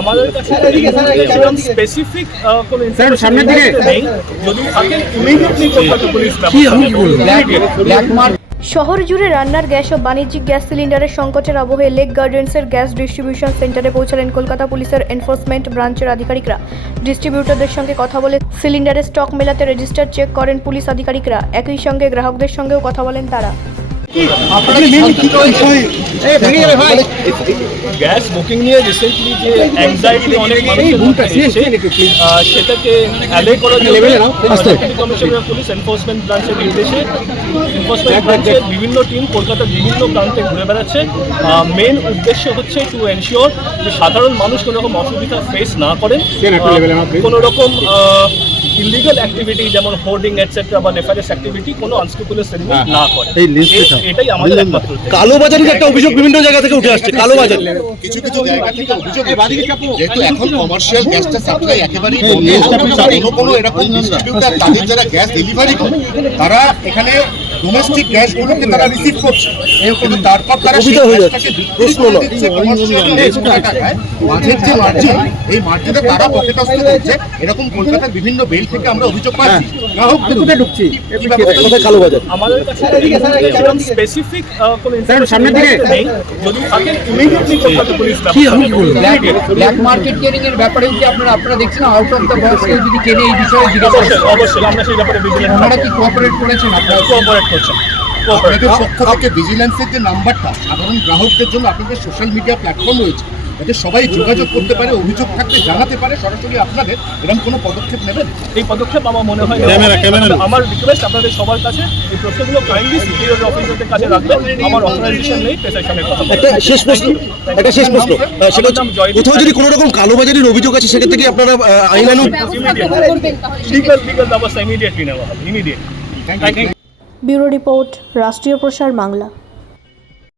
আমাদের কাছে স্পেসিফিক কোনো ইনফরমেশন নেই। যদি থাকে ইমিডিয়েটলি কলকাতা পুলিশ শহর জুড়ে রান্নার গ্যাস ও বাণিজ্যিক গ্যাস সিলিন্ডারের সংকটের আবহে লেক গার্ডেন্সের গ্যাস ডিস্ট্রিবিউশন সেন্টারে পৌঁছালেন কলকাতা পুলিশের এনফোর্সমেন্ট ব্রাঞ্চের আধিকারিকরা। ডিস্ট্রিবিউটরদের সঙ্গে কথা বলে সিলিন্ডারের স্টক মেলাতে রেজিস্টার চেক করেন পুলিশ আধিকারিকরা। একই সঙ্গে গ্রাহকদের সঙ্গেও কথা বলেন তারা। গ্যাস বুকিং নিয়ে রিসেন্টলি যে অ্যাংজাইটি অনেক সেটাকে অ্যালে করার জন্য কমিশনার পুলিশ এনফোর্সমেন্ট ব্রাঞ্চের নির্দেশে এনফোর্সমেন্ট ব্রাঞ্চের বিভিন্ন টিম কলকাতার বিভিন্ন প্রান্তে ঘুরে বেড়াচ্ছে। মেন উদ্দেশ্য হচ্ছে টু এনশিওর যে সাধারণ মানুষ কোনো রকম অসুবিধা ফেস না করেন, কোনো রকম ইলিগাল অ্যাক্টিভিটি যেমন হোর্ডিং এটসেট্রা বা নেফারিয়াস অ্যাক্টিভিটি কোনো আনস্ক্রুপুলাস সেলিব্রিটি না করে। এটাই আমাদের একমাত্র। কালোবাজারির একটা অভিযোগ বিভিন্ন জায়গা থেকে উঠে আসছে। কালোবাজারি কিছু কিছু জায়গা থেকে অভিযোগ যেহেতু এখন কমার্শিয়াল গ্যাসটা সাপ্লাই একেবারেই কোনো এরকম ডিস্ট্রিবিউটার তাদের যারা গ্যাস ডেলিভারি করে তারা এখানে ডোমেস্টিক গ্যাসগুলোকে তারা রিসিভ করছে, কিন্তু তারপর তারা মাঝের যে মার্জিন এই মার্জিনটা তারা পকেটস্থ করছে। এরকম কলকাতার বিভিন্ন বেল থেকে আমরা অভিযোগ পাচ্ছি। গ্রাহকদের ঢুকছি আমাদের কাছে স্পেসিফিক কোনো ইনফরমেশন নেই। যদি থাকে immediately Kolkata police black market Canning এর ব্যাপারে কি আপনারা দেখছেন আউট অফ দ্য বক্স কেউ যদি কেনে এই বিষয়ে জিজ্ঞাসা অবশ্যই আমরা সেই ব্যাপারে ভিজিলেন্স আপনারা কি কোঅপারেট করেছেন? আপনারা কোঅপারেট করছেন। আপনাদের পক্ষ থেকে ভিজিল্যান্সের যে নাম্বারটা সাধারণ গ্রাহকদের জন্য আপনাদের সোশ্যাল মিডিয়া প্ল্যাটফর্ম রয়েছে, যাতে সবাই যোগাযোগ করতে পারে, অভিযোগ থাকলে জানাতে পারে সরাসরি আপনাদের, এরকম কোনো পদক্ষেপ নেবেন? এই পদক্ষেপ আমার মনে হয় আমার রিকোয়েস্ট আপনাদের সবার কাছে এই প্রশ্নগুলো কাইন্ডলি সিকিউরিটি অফিসারদের কাছে রাখবেন। আমার অথরাইজেশন নেই পেশার সামনে কথা বলতে। একটা শেষ প্রশ্ন সেটা কোথাও যদি কোনো রকম কালোবাজারির অভিযোগ আছে সেক্ষেত্রে কি আপনারা আইনানুগ লিগাল ব্যবস্থা ইমিডিয়েটলি নেওয়া হবে। ইমিডিয়েট। ব্যুরো রিপোর্ট, রাষ্ট্রীয় প্রসার বাংলা।